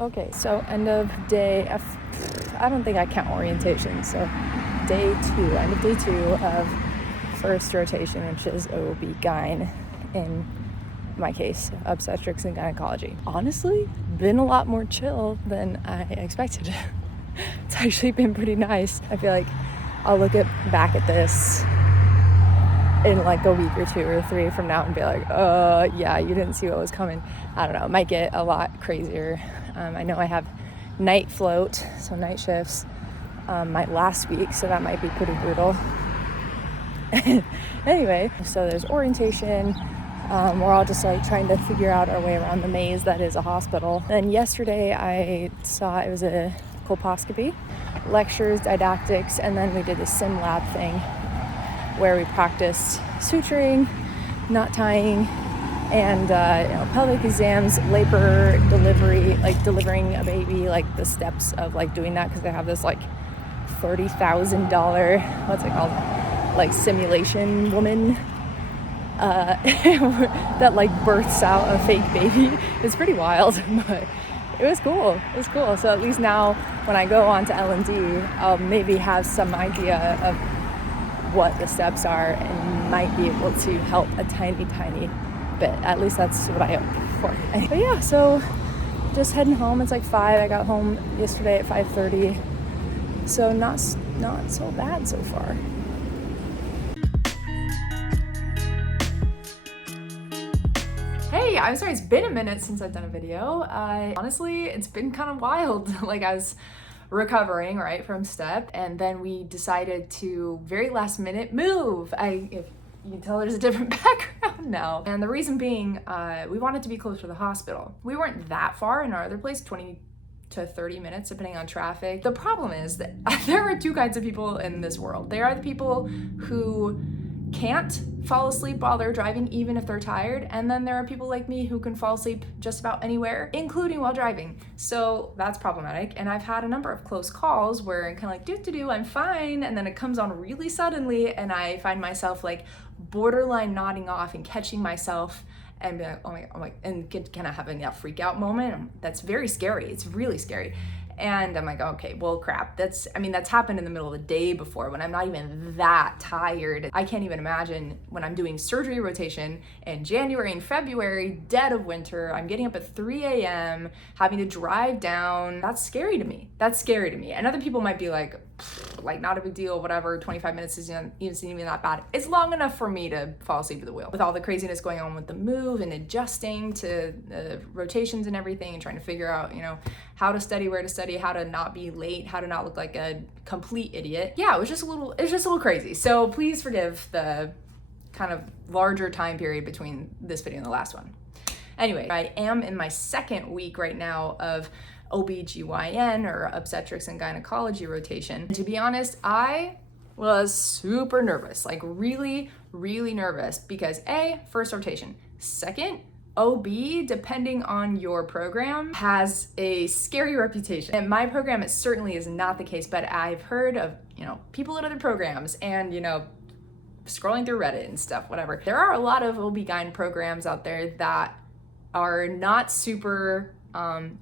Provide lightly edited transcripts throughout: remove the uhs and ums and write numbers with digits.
Okay, so end of day, I don't think I count orientation, so day 2, end of day 2 of first rotation, which is OB-GYN, in my case, obstetrics and gynecology. Honestly, been a lot more chill than I expected. It's actually been pretty nice. I feel like I'll look back at this in like a week or 2 or 3 from now and be like, yeah, you didn't see what was coming. I don't know, it might get a lot crazier. I know I have night float, so night shifts, my last week, so that might be pretty brutal. Anyway, so there's orientation. We're all just like trying to figure out our way around the maze that is a hospital. Then yesterday I saw it was a colposcopy, lectures, didactics, and then we did the sim lab thing where we practiced suturing, knot tying, and pelvic exams, labor, delivery, like delivering a baby, like the steps of like doing that, because they have this like $30,000, what's it called, like simulation woman that like births out a fake baby. It's pretty wild, but it was cool. So at least now when I go on to L&D, I'll maybe have some idea of what the steps are and might be able to help a tiny bit. At least that's what I hope for. But yeah, so just heading home. It's like 5. I got home yesterday at 5:30. So not so bad so far. Hey, I'm sorry, it's been a minute since I've done a video. Honestly, it's been kind of wild. Like, I was recovering, right, from step, and then we decided to very last minute move. If you can tell, there's a different background now. And the reason being, we wanted to be closer to the hospital. We weren't that far in our other place, 20 to 30 minutes depending on traffic. The problem is that there are 2 kinds of people in this world. There are the people who can't fall asleep while they're driving even if they're tired, and then there are people like me who can fall asleep just about anywhere, including while driving. So that's problematic, and I've had a number of close calls where I'm kind of like, I'm fine, and then it comes on really suddenly, and I find myself like borderline nodding off and catching myself and be like, oh my, and kind of having that freak out moment. That's very scary. It's really scary. And I'm like, okay, well, crap. That's happened in the middle of the day before when I'm not even that tired. I can't even imagine when I'm doing surgery rotation in January and February, dead of winter. I'm getting up at 3 a.m., having to drive down. That's scary to me. And other people might be like not a big deal, whatever, 25 minutes isn't even that bad. It's long enough for me to fall asleep at the wheel. With all the craziness going on with the move and adjusting to the rotations and everything and trying to figure out, how to study, where to study, how to not be late, how to not look like a complete idiot. Yeah, it was just a little crazy. So please forgive the kind of larger time period between this video and the last one. Anyway, I am in my 2nd week right now of OBGYN, or obstetrics and gynecology rotation. And to be honest, I was super nervous, like really nervous, because first rotation. Second, OB, depending on your program, has a scary reputation. And my program, it certainly is not the case, but I've heard of, people in other programs and, scrolling through Reddit and stuff, whatever. There are a lot of OB-GYN programs out there that are not super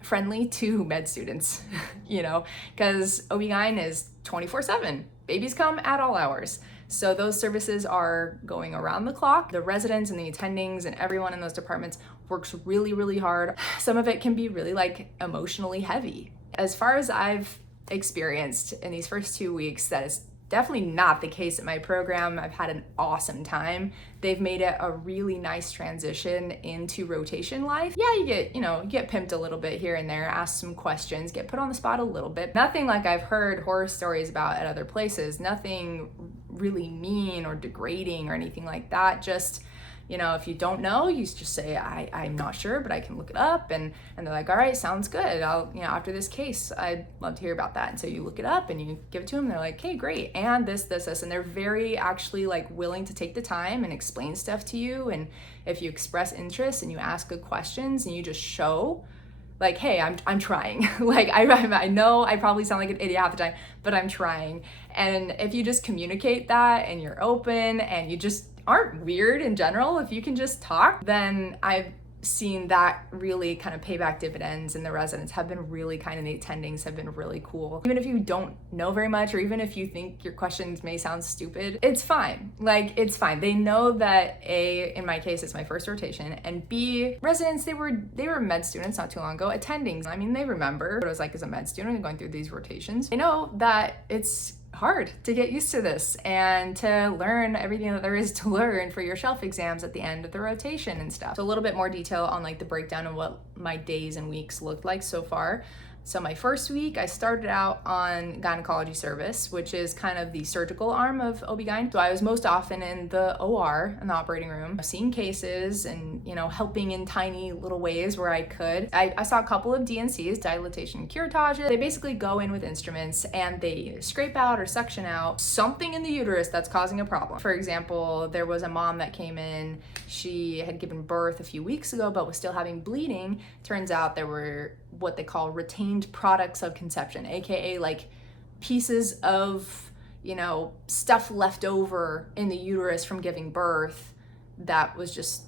friendly to med students, because OB-GYN is 24/7. Babies come at all hours. So those services are going around the clock. The residents and the attendings and everyone in those departments works really hard. Some of it can be really like emotionally heavy. As far as I've experienced in these first 2 weeks, that is definitely not the case at my program. I've had an awesome time. They've made it a really nice transition into rotation life. Yeah, you get pimped a little bit here and there, asked some questions, get put on the spot a little bit. Nothing like I've heard horror stories about at other places. Nothing really mean or degrading or anything like that. Just, if you don't know, you just say, I'm not sure, but I can look it up. And they're like, all right, sounds good. I'll, after this case, I'd love to hear about that. And so you look it up and you give it to them. And they're like, hey, great. And this. And they're very actually like willing to take the time and explain stuff to you. And if you express interest and you ask good questions and you just show like, hey, I'm trying. Like, I know I probably sound like an idiot half the time, but I'm trying. And if you just communicate that and you're open and you just aren't weird in general, if you can just talk, then I've seen that really kind of pay back dividends, and the residents have been really kind, and the attendings have been really cool. Even if you don't know very much, or even if you think your questions may sound stupid, it's fine. Like, it's fine. They know that A, in my case, it's my first rotation, and B, residents, they were med students not too long ago, attendings. I mean, they remember what it was like as a med student and going through these rotations. They know that it's hard to get used to this and to learn everything that there is to learn for your shelf exams at the end of the rotation and stuff. So a little bit more detail on like the breakdown of what my days and weeks looked like so far. So my first week, I started out on gynecology service, which is kind of the surgical arm of OB-GYN. So I was most often in the OR, in the operating room, seeing cases and, you know, helping in tiny little ways where I could. I saw a couple of DNCs, dilatation and curettage. They basically go in with instruments and they scrape out or suction out something in the uterus that's causing a problem. For example, there was a mom that came in, she had given birth a few weeks ago, but was still having bleeding. Turns out there were what they call retained products of conception, aka like pieces of, you know, stuff left over in the uterus from giving birth that was just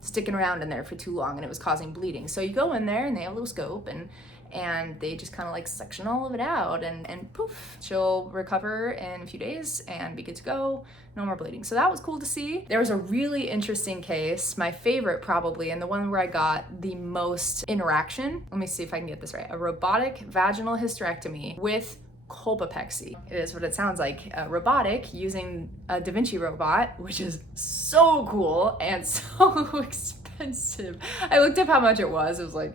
sticking around in there for too long and it was causing bleeding. So you go in there and they have a little scope and they just kind of like section all of it out and poof, she'll recover in a few days and be good to go, no more bleeding. So that was cool to see. There was a really interesting case, my favorite probably, and the one where I got the most interaction. Let me see if I can get this right. A robotic vaginal hysterectomy with colpopexy. It is what it sounds like, robotic, using a Da Vinci robot, which is so cool and so expensive. I looked up how much it was like,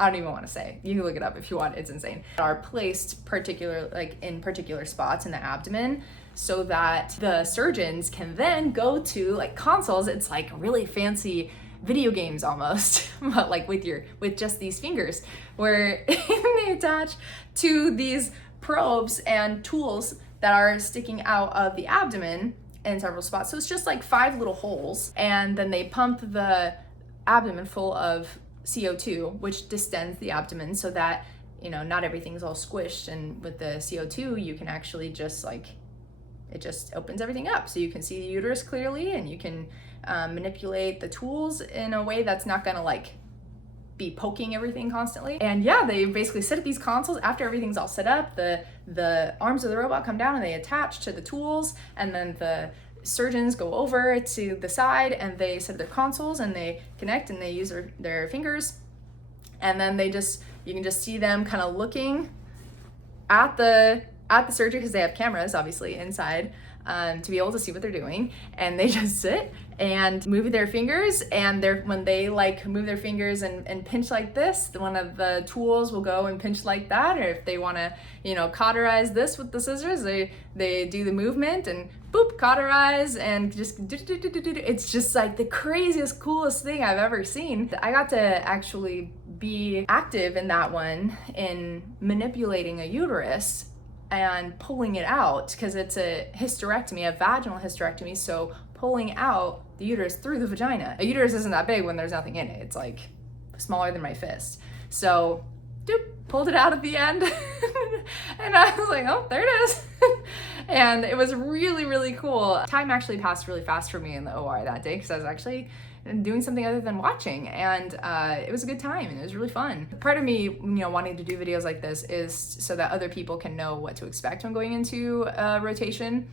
I don't even want to say. You can look it up if you want. It's insane. Are placed in particular spots in the abdomen so that the surgeons can then go to like consoles. It's like really fancy video games almost, but like with just these fingers, where they attach to these probes and tools that are sticking out of the abdomen in several spots. So it's just like 5 little holes, and then they pump the abdomen full of CO2, which distends the abdomen so that, you know, not everything's all squished, and with the CO2 you can actually just like, it just opens everything up so you can see the uterus clearly, and you can manipulate the tools in a way that's not gonna like be poking everything constantly. And yeah, they basically sit at these consoles. After everything's all set up, the arms of the robot come down and they attach to the tools, and then the surgeons go over to the side and they set their consoles and they connect and they use their fingers, and then you can just see them kind of looking at the surgery, because they have cameras obviously inside to be able to see what they're doing, and they just sit and move their fingers, and when they like move their fingers and pinch like this, one of the tools will go and pinch like that. Or if they want to, you know, cauterize this with the scissors, they do the movement and boop, cauterize, and just it's just like the craziest, coolest thing I've ever seen. I got to actually be active in that one, in manipulating a uterus and pulling it out, because it's a hysterectomy, a vaginal hysterectomy, so pulling out the uterus through the vagina. A uterus isn't that big when there's nothing in it. It's like smaller than my fist. So doop, pulled it out at the end and I was like, oh, there it is. And it was really, really cool. Time actually passed really fast for me in the OR that day, because I was actually doing something other than watching, and it was a good time and it was really fun. Part of me, you know, wanting to do videos like this is so that other people can know what to expect when going into a rotation,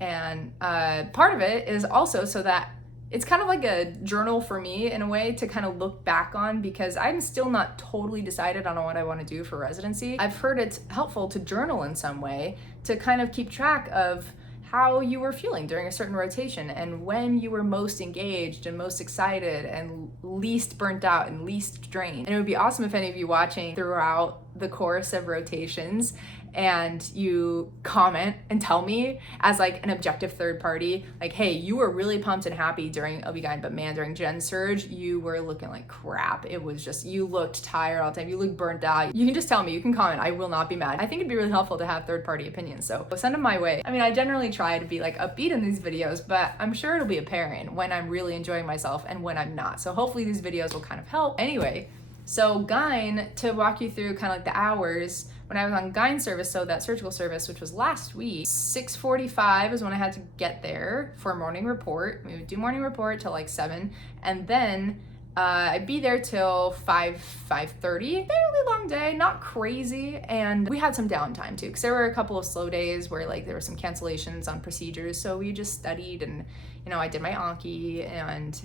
and part of it is also so that it's kind of like a journal for me in a way to kind of look back on, because I'm still not totally decided on what I want to do for residency. I've heard it's helpful to journal in some way to kind of keep track of how you were feeling during a certain rotation and when you were most engaged and most excited and least burnt out and least drained. And it would be awesome if any of you watching throughout the course of rotations and you comment and tell me as like an objective third party, like, hey, you were really pumped and happy during OB-GYN, but man, during Gen Surge, you were looking like crap. It was just, you looked tired all the time. You looked burnt out. You can just tell me, you can comment. I will not be mad. I think it'd be really helpful to have third party opinions. So send them my way. I mean, I generally try to be like upbeat in these videos, but I'm sure it'll be apparent when I'm really enjoying myself and when I'm not. So hopefully these videos will kind of help. Anyway, so GYN, to walk you through kind of like the hours, when I was on GYN service, so that surgical service, which was last week, 6:45 is when I had to get there for a morning report. We would do morning report till like 7, and then I'd be there till 5:30. Fairly long day, not crazy. And we had some downtime too, because there were a couple of slow days where like there were some cancellations on procedures. So we just studied and, you know, I did my Anki and,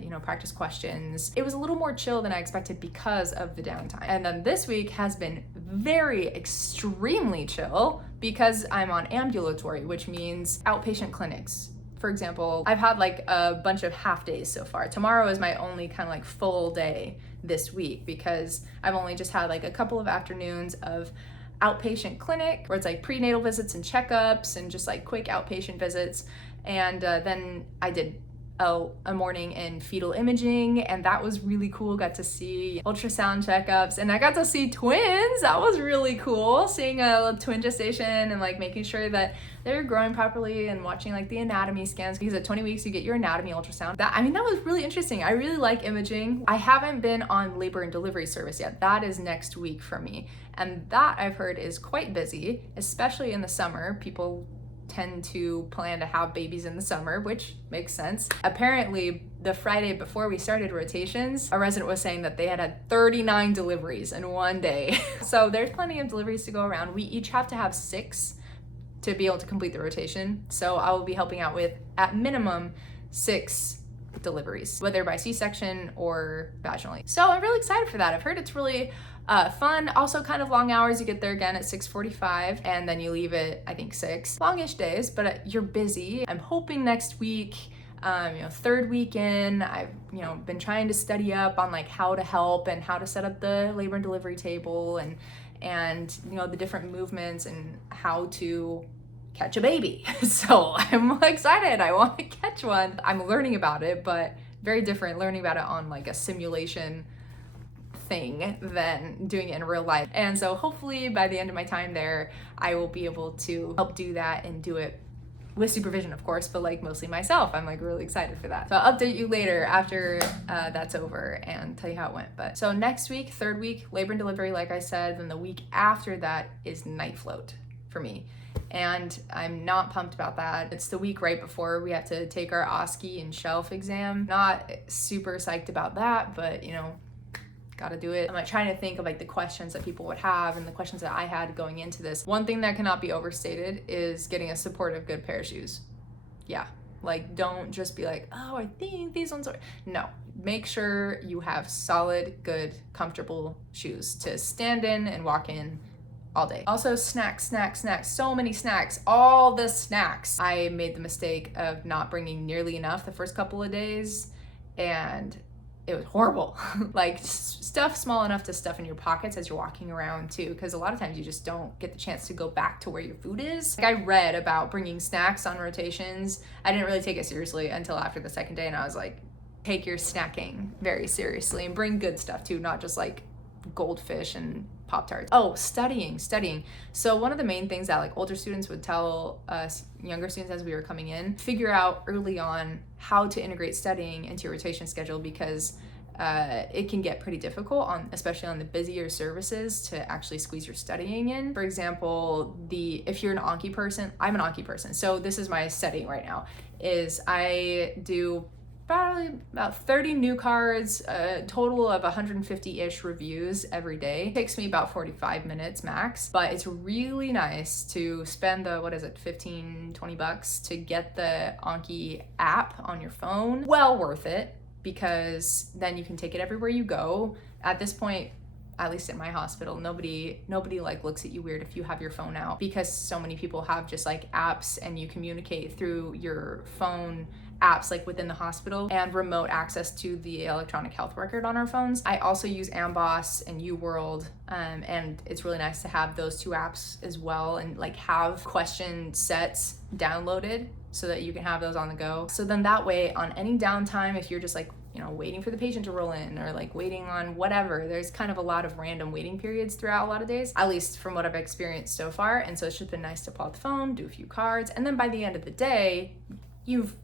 you know, practice questions. It was a little more chill than I expected because of the downtime. And then this week has been very extremely chill because I'm on ambulatory, which means outpatient clinics. For example, I've had like a bunch of half days so far. Tomorrow is my only kind of like full day this week because I've only just had like a couple of afternoons of outpatient clinic where it's like prenatal visits and checkups and just like quick outpatient visits. And then I did a morning in fetal imaging, and that was really cool. Got to see ultrasound checkups, and I got to see twins. That was really cool, seeing a twin gestation and like making sure that they're growing properly and watching like the anatomy scans, because at 20 weeks you get your anatomy ultrasound. That was really interesting. I really like imaging. I haven't been on labor and delivery service yet. That is next week for me, and that I've heard is quite busy, especially in the summer. People tend to plan to have babies in the summer, which makes sense. Apparently, the Friday before we started rotations, a resident was saying that they had 39 deliveries in one day. So there's plenty of deliveries to go around. We each have to have 6 to be able to complete the rotation. So I will be helping out with, at minimum, 6 deliveries, whether by C-section or vaginally. So I'm really excited for that. I've heard it's really fun. Also kind of long hours. You get there again at 6:45 and then you leave at, I think, 6. Longish days, but you're busy. I'm hoping next week, you know, 3rd week in, I've, you know, been trying to study up on like how to help and how to set up the labor and delivery table and you know, the different movements and how to catch a baby. So I'm excited. I want to catch one. I'm learning about it, but very different learning about it on like a simulation thing than doing it in real life. And so hopefully by the end of my time there, I will be able to help do that and do it with supervision, of course, but like mostly myself. I'm like really excited for that. So I'll update you later after that's over and tell you how it went. But so next week, 3rd week, labor and delivery, like I said, then the week after that is night float for me. And I'm not pumped about that. It's the week right before we have to take our OSCE and shelf exam. Not super psyched about that, but you know, gotta do it. I'm like trying to think of like the questions that people would have and the questions that I had going into this. One thing that cannot be overstated is getting a supportive good pair of shoes. Yeah, like don't just be like, oh, I think these ones are. No, make sure you have solid, good, comfortable shoes to stand in and walk in all day. Also snacks, so many snacks, all the snacks. I made the mistake of not bringing nearly enough the first couple of days and it was horrible. Like stuff small enough to stuff in your pockets as you're walking around too, because a lot of times you just don't get the chance to go back to where your food is. Like I read about bringing snacks on rotations. I didn't really take it seriously until after the 2nd day, and I was like, take your snacking very seriously and bring good stuff too, not just like goldfish and Pop-Tarts. Oh, studying. So one of the main things that like older students would tell us younger students as we were coming in, figure out early on how to integrate studying into your rotation schedule, because it can get pretty difficult especially on the busier services to actually squeeze your studying in. For example, if you're an Anki person, I'm an Anki person. So this is my setting right now, is I do probably about 30 new cards, a total of 150-ish reviews every day. It takes me about 45 minutes max, but it's really nice to spend the, $15-20 to get the Anki app on your phone. Well worth it, because then you can take it everywhere you go. At this point, at least at my hospital, nobody like looks at you weird if you have your phone out, because so many people have just like apps and you communicate through your phone apps like within the hospital, and remote access to the electronic health record on our phones. I also use Amboss and UWorld, and it's really nice to have those 2 apps as well, and like have question sets downloaded so that you can have those on the go. So then that way, on any downtime, if you're just like, you know, waiting for the patient to roll in or like waiting on whatever, there's kind of a lot of random waiting periods throughout a lot of days, at least from what I've experienced so far. And so it's just been nice to pull out the phone, do a few cards, and then by the end of the day, you've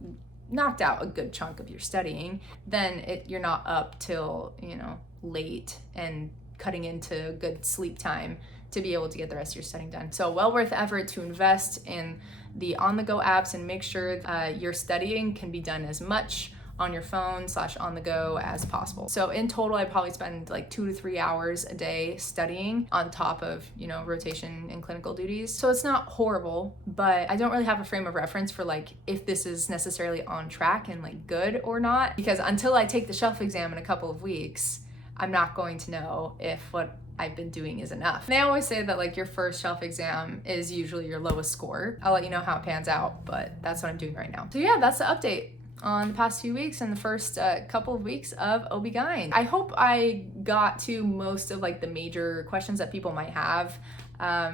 knocked out a good chunk of your studying. Then you're not up till, you know, late and cutting into good sleep time to be able to get the rest of your studying done. So well worth the effort to invest in the on-the-go apps and make sure your studying can be done as much on your phone / on the go as possible. So in total, I probably spend like 2 to 3 hours a day studying on top of, you know, rotation and clinical duties. So it's not horrible, but I don't really have a frame of reference for like if this is necessarily on track and like good or not, because until I take the shelf exam in a couple of weeks, I'm not going to know if what I've been doing is enough. And they always say that like your first shelf exam is usually your lowest score. I'll let you know how it pans out, but that's what I'm doing right now. So yeah, that's the update on the past few weeks and the first couple of weeks of OB-GYN. I hope I got to most of like the major questions that people might have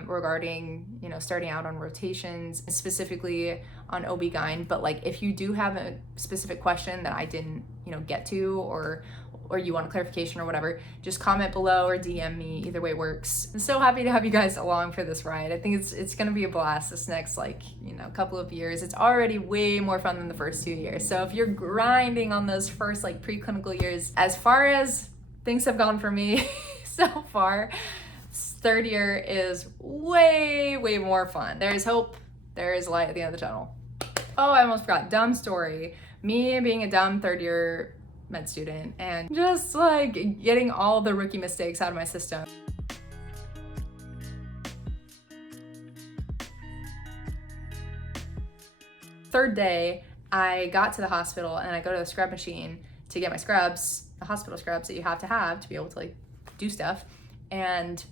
regarding, you know, starting out on rotations, specifically on OB-GYN. But like if you do have a specific question that I didn't, you know, get to, or you want a clarification or whatever, just comment below or DM me. Either way works. I'm so happy to have you guys along for this ride. I think it's gonna be a blast this next, like, you know, couple of years. It's already way more fun than the first 2 years. So if you're grinding on those first like preclinical years, as far as things have gone for me so far, third year is way more fun. There is hope. There is light at the end of the tunnel. Oh, I almost forgot. Dumb story. Me being a dumb third year med student and just like getting all the rookie mistakes out of my system. Third day, I got to the hospital and I go to the scrub machine to get my scrubs, the hospital scrubs that you have to be able to like do stuff. And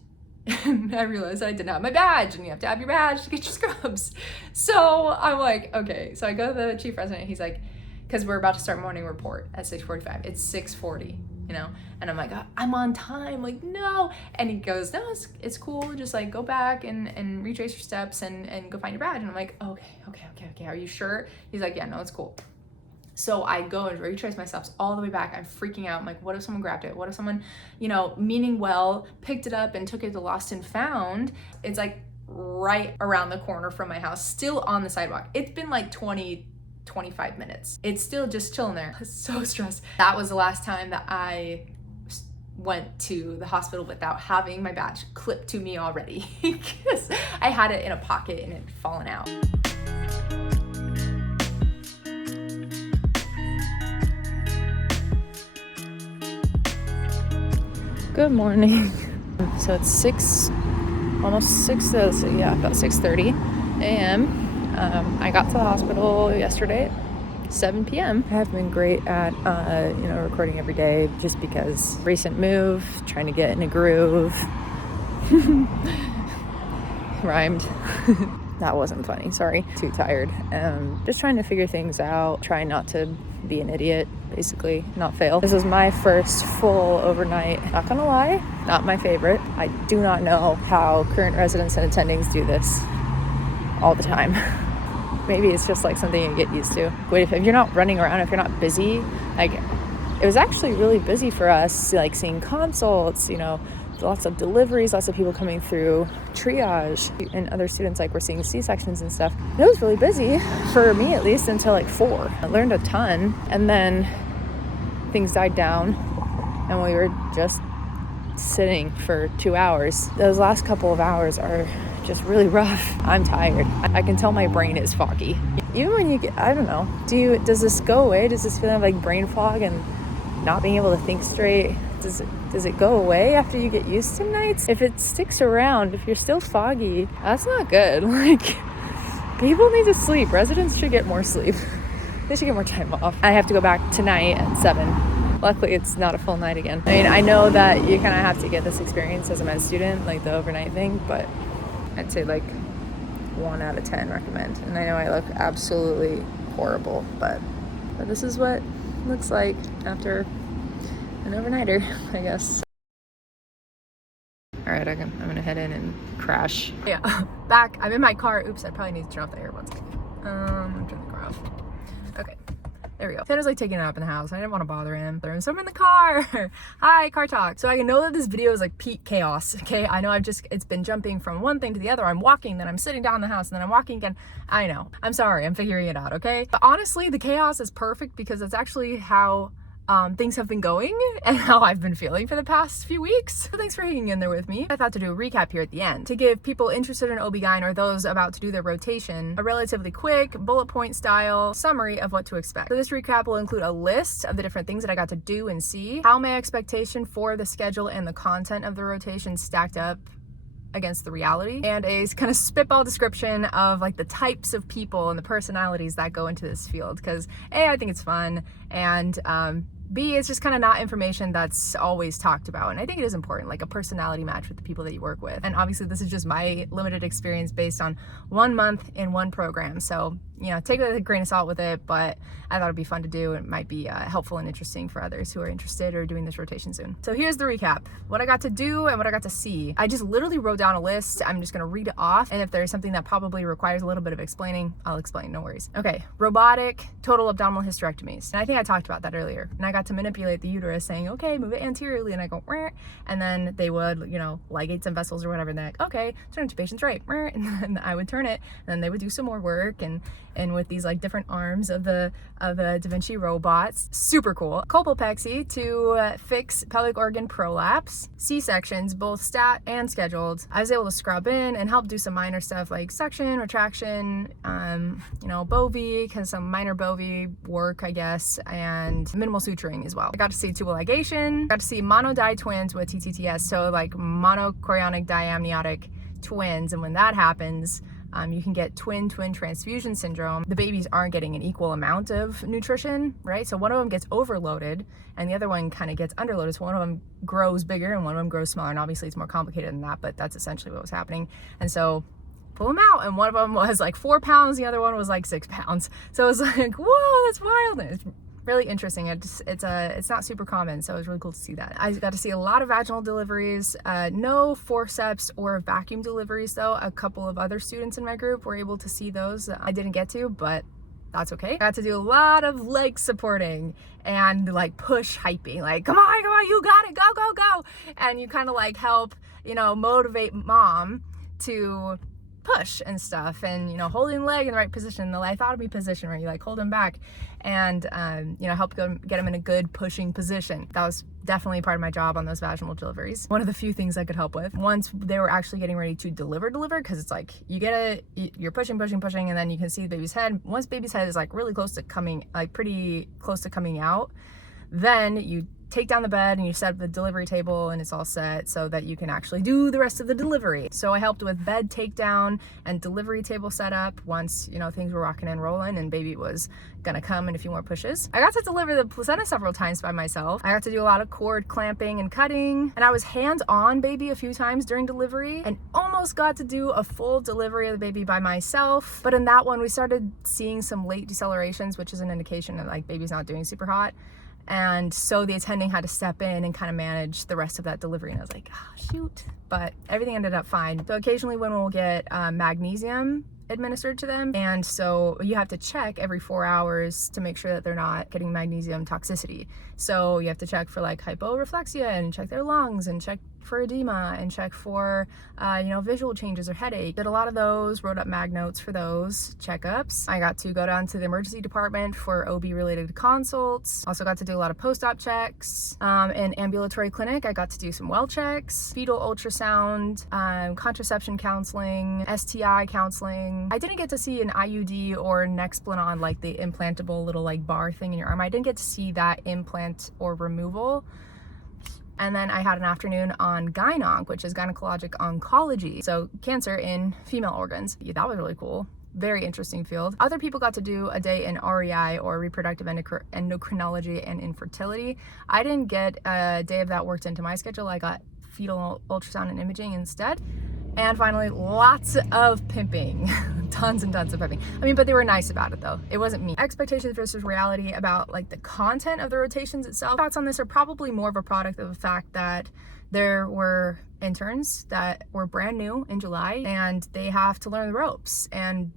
I realized I didn't have my badge, and you have to have your badge to get your scrubs. So I'm like, okay. So I go to the chief resident. He's like, because we're about to start morning report at 6:45. It's 6:40, you know? And I'm like, I'm on time. Like, no. And he goes, no, it's cool. Just like go back and retrace your steps and go find your badge. And I'm like, okay. Are you sure? He's like, yeah, no, it's cool. So I go and retrace my steps all the way back. I'm freaking out. I'm like, what if someone grabbed it? What if someone, you know, meaning well, picked it up and took it to lost and found? It's like right around the corner from my house, still on the sidewalk. It's been like 25 minutes. It's still just chilling there. I was so stressed. That was the last time that I went to the hospital without having my badge clipped to me already, because I had it in a pocket and it had fallen out. Good morning. So it's almost 6, so yeah, about 6:30 a.m. I got to the hospital yesterday at 7 p.m. I have been great at, you know, recording every day just because recent move, trying to get in a groove. Rhymed. That wasn't funny, sorry. Too tired. Just trying to figure things out, trying not to be an idiot, basically, not fail. This was my first full overnight. Not gonna lie, not my favorite. I do not know how current residents and attendings do this all the time. Maybe it's just like something you get used to. Wait, if you're not running around, if you're not busy, like it was actually really busy for us, like seeing consults, you know, lots of deliveries, lots of people coming through triage, and other students like were seeing C-sections and stuff. It was really busy for me, at least until like 4. I learned a ton, and then things died down and we were just sitting for 2 hours. Those last couple of hours are just really rough. I'm tired. I can tell my brain is foggy. Even when you get, I don't know, does this go away? Does this feeling of like brain fog and not being able to think straight, does it go away after you get used to nights? If it sticks around, if you're still foggy, that's not good. Like, people need to sleep. Residents should get more sleep. They should get more time off. I have to go back tonight at 7. Luckily, it's not a full night again. I mean, I know that you kind of have to get this experience as a med student, like the overnight thing, but I'd say like 1 out of 10 recommend. And I know I look absolutely horrible, but this is what it looks like after an overnighter, I guess. All right, I'm gonna head in and crash. Yeah, back. I'm in my car. Oops, I probably need to turn off the AirPods. I'm gonna turn the car off. Okay, there we go. Tanner's like taking it up in the house. I didn't want to bother him, so I'm in the car. Hi, car talk. So I know that this video is like peak chaos. Okay, I know it's been jumping from one thing to the other. I'm walking, then I'm sitting down in the house, and then I'm walking again. I know. I'm sorry. I'm figuring it out. Okay, but honestly, the chaos is perfect because it's actually how things have been going and how I've been feeling for the past few weeks. So thanks for hanging in there with me. I thought to do a recap here at the end to give people interested in OB-GYN or those about to do their rotation a relatively quick bullet point style summary of what to expect. So this recap will include a list of the different things that I got to do and see, how my expectation for the schedule and the content of the rotation stacked up against the reality, and a kind of spitball description of like the types of people and the personalities that go into this field, because A, I think it's fun, and B, it's just kind of not information that's always talked about, and I think it is important, like a personality match with the people that you work with. And obviously this is just my limited experience based on 1 month in one program, so you know, take it with a grain of salt with it, but I thought it'd be fun to do. It might be helpful and interesting for others who are interested or doing this rotation soon. So here's the recap, what I got to do and what I got to see. I just literally wrote down a list. I'm just gonna read it off, and if there's something that probably requires a little bit of explaining, I'll explain, no worries. Okay, robotic total abdominal hysterectomies. And I think I talked about that earlier. And I got to manipulate the uterus saying, okay, move it anteriorly, and I go, Rrr. And then they would, you know, ligate some vessels or whatever, and they're like, okay, turn it to patient's right, Rrr. And then I would turn it, and then they would do some more work, and with these like different arms of the Da Vinci robots, super cool. Colpopexy to fix pelvic organ prolapse, C-sections, both stat and scheduled. I was able to scrub in and help do some minor stuff like suction, retraction, you know, bovie, because some minor bovie work, I guess, and minimal suturing as well. I got to see tubal ligation, got to see monodi twins with TTTS, so like monochorionic diamniotic twins, and when that happens, you can get twin transfusion syndrome. The babies aren't getting an equal amount of nutrition, right? So one of them gets overloaded and the other one kind of gets underloaded. So one of them grows bigger and one of them grows smaller. And obviously it's more complicated than that, but that's essentially what was happening. And so pull them out, and one of them was like 4 pounds, the other one was like 6 pounds. So it was like, whoa, that's wild. And it's really interesting. It's not super common, so it was really cool to see that. I got to see a lot of vaginal deliveries, no forceps or vacuum deliveries though. A couple of other students in my group were able to see those. I didn't get to, but that's okay. I got to do a lot of leg supporting and like push hyping, like come on, you got it, go. And you kind of like help, you know, motivate mom to push and stuff, and you know, holding the leg in the right position, the lithotomy position where you like hold him back, and you know, help get him in a good pushing position. That was definitely part of my job on those vaginal deliveries. One of the few things I could help with once they were actually getting ready to deliver, because it's like you're pushing, and then you can see the baby's head. Once baby's head is like really close to coming, like pretty close to coming out, then you take down the bed and you set up the delivery table, and it's all set so that you can actually do the rest of the delivery. So I helped with bed takedown and delivery table setup once, you know, things were rocking and rolling and baby was gonna come in a few more pushes. I got to deliver the placenta several times by myself. I got to do a lot of cord clamping and cutting, and I was hands-on baby a few times during delivery and almost got to do a full delivery of the baby by myself. But in that one, we started seeing some late decelerations, which is an indication that like baby's not doing super hot. And so the attending had to step in and kind of manage the rest of that delivery. And I was like, oh, shoot. But everything ended up fine. So occasionally women will get magnesium administered to them. And so you have to check every 4 hours to make sure that they're not getting magnesium toxicity. So you have to check for like hyporeflexia and check their lungs and check for edema and check for, you know, visual changes or headache. Did a lot of those, wrote up mag notes for those checkups. I got to go down to the emergency department for OB related consults. Also got to do a lot of post-op checks. In ambulatory clinic, I got to do some well checks, fetal ultrasound, contraception counseling, STI counseling. I didn't get to see an IUD or Nexplanon, like the implantable little like bar thing in your arm. I didn't get to see that implant or removal. And then I had an afternoon on gyn-onc, which is gynecologic oncology. So cancer in female organs. Yeah, that was really cool. Very interesting field. Other people got to do a day in REI, or reproductive endocrinology and infertility. I didn't get a day of that worked into my schedule. I got fetal ultrasound and imaging instead. And finally, lots of pimping. Tons and tons of pimping. I mean, but they were nice about it though. It wasn't me. Expectations versus reality about like the content of the rotations itself. Thoughts on this are probably more of a product of the fact that there were interns that were brand new in July and they have to learn the ropes, and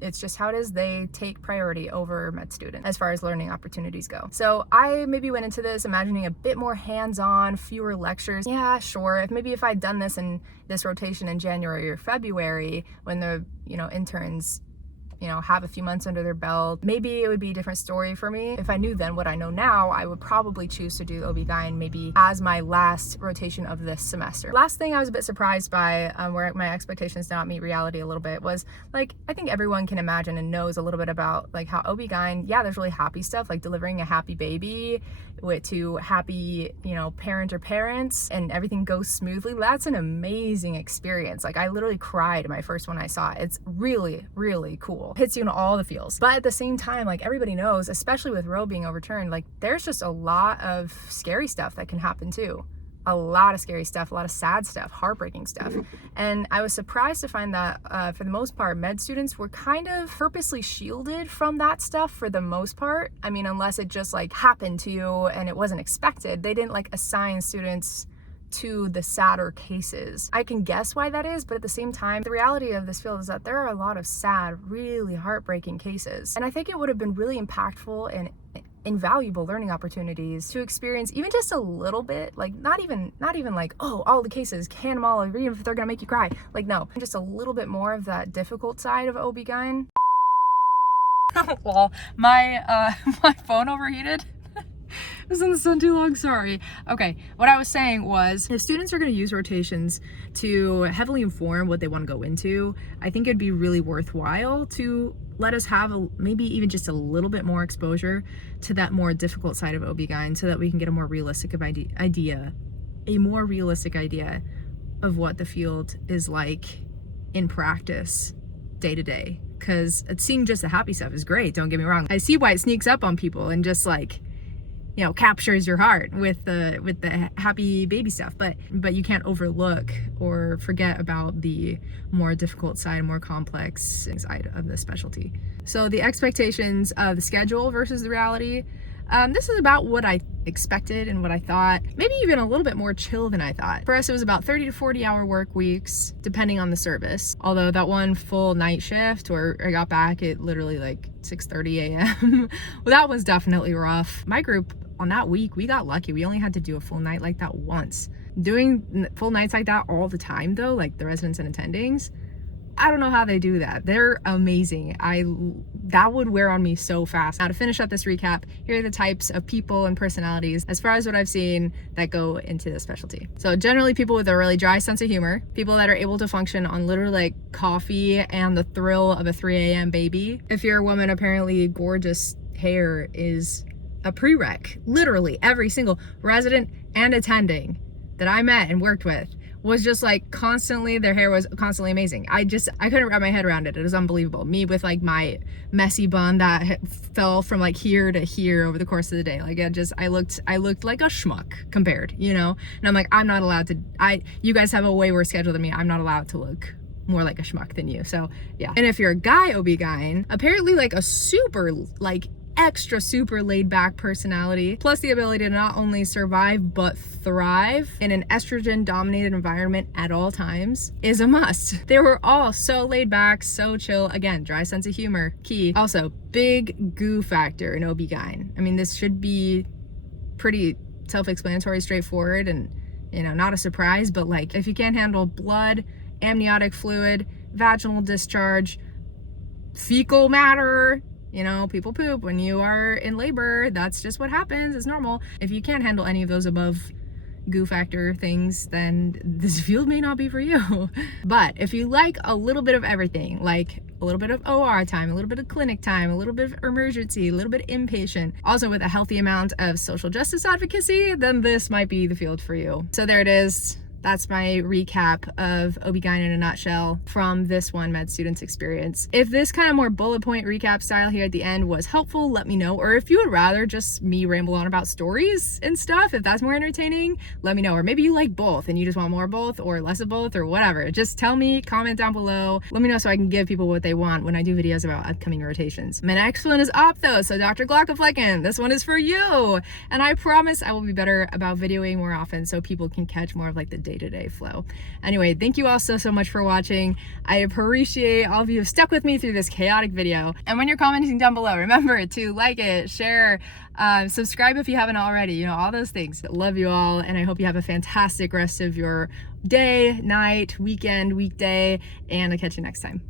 it's just how it is. They take priority over med student as far as learning opportunities go. So I maybe went into this imagining a bit more hands-on, fewer lectures. Yeah, sure. If I'd done this rotation in January or February when the, you know, interns, you know, have a few months under their belt, maybe it would be a different story for me. If I knew then what I know now, I would probably choose to do OB-GYN maybe as my last rotation of this semester. Last thing I was a bit surprised by, where my expectations did not meet reality a little bit, was like, I think everyone can imagine and knows a little bit about like how OB-GYN, yeah, there's really happy stuff, like delivering a happy baby to happy, you know, parent or parents, and everything goes smoothly. That's an amazing experience. Like I literally cried my first one I saw. It's really, really cool. Hits you in all the feels. But at the same time, like everybody knows, especially with Roe being overturned, like there's just a lot of scary stuff that can happen too. A lot of scary stuff, a lot of sad stuff, heartbreaking stuff. And I was surprised to find that for the most part, med students were kind of purposely shielded from that stuff for the most part. I mean, unless it just like happened to you and it wasn't expected, they didn't like assign students to the sadder cases. I can guess why that is, but at the same time, the reality of this field is that there are a lot of sad, really heartbreaking cases. And I think it would have been really impactful and invaluable learning opportunities to experience even just a little bit, like not even like, oh, all the cases, can them all, even if they're gonna make you cry. Like no, just a little bit more of that difficult side of OB-GYN. Well, my my phone overheated. I was in the sun too long, sorry. Okay, what I was saying was, if students are going to use rotations to heavily inform what they want to go into, I think it'd be really worthwhile to let us have maybe even just a little bit more exposure to that more difficult side of OB-GYN, so that we can get a more realistic idea of what the field is like in practice day to day. Because seeing just the happy stuff is great, don't get me wrong. I see why it sneaks up on people and just like, you know, captures your heart with the happy baby stuff, but you can't overlook or forget about the more difficult side, more complex side of the specialty. So the expectations of the schedule versus the reality, this is about what I expected and what I thought, maybe even a little bit more chill than I thought. For us, it was about 30 to 40 hour work weeks, depending on the service. Although that one full night shift where I got back at literally like 6:30 a.m. well, that was definitely rough. My group on that week, we got lucky. We only had to do a full night like that once. Doing full nights like that all the time though, like the residents and attendings, I don't know how they do that. They're amazing. That would wear on me so fast. Now to finish up this recap, here are the types of people and personalities, as far as what I've seen, that go into this specialty. So generally people with a really dry sense of humor, people that are able to function on literally like coffee and the thrill of a 3 a.m. baby. If you're a woman, apparently gorgeous hair is a prereq. Literally every single resident and attending that I met and worked with was just like constantly, their hair was constantly amazing. I couldn't wrap my head around it. It was unbelievable. Me with like my messy bun that fell from like here to here over the course of the day. Like I looked like a schmuck compared, you know? And I'm like, I'm not allowed to, you guys have a way worse schedule than me. I'm not allowed to look more like a schmuck than you. So yeah. And if you're a guy OB-GYN, apparently like a super like extra super laid back personality, plus the ability to not only survive but thrive in an estrogen dominated environment at all times is a must. They were all so laid back, so chill. Again, dry sense of humor, key. Also, big goo factor in OB-GYN. I mean, this should be pretty self-explanatory, straightforward, and you know, not a surprise, but like if you can't handle blood, amniotic fluid, vaginal discharge, fecal matter, you know, people poop when you are in labor. That's just what happens. It's normal. If you can't handle any of those above goo factor things, then this field may not be for you. But if you like a little bit of everything, like a little bit of OR time, a little bit of clinic time, a little bit of emergency, a little bit inpatient, also with a healthy amount of social justice advocacy, then this might be the field for you. So there it is. That's my recap of OB-GYN in a nutshell from this one med student's experience. If this kind of more bullet point recap style here at the end was helpful, let me know. Or if you would rather just me ramble on about stories and stuff, if that's more entertaining, let me know. Or maybe you like both and you just want more of both or less of both or whatever. Just tell me, comment down below. Let me know so I can give people what they want when I do videos about upcoming rotations. My next one is ophtho, so Dr. Glockeflecken, this one is for you. And I promise I will be better about videoing more often so people can catch more of like the day-to-day flow. Anyway, thank you all so much for watching. I appreciate all of you who have stuck with me through this chaotic video. And when you're commenting down below, remember to like it, share, subscribe if you haven't already, you know, all those things. Love you all, and I hope you have a fantastic rest of your day, night, weekend, weekday, and I'll catch you next time.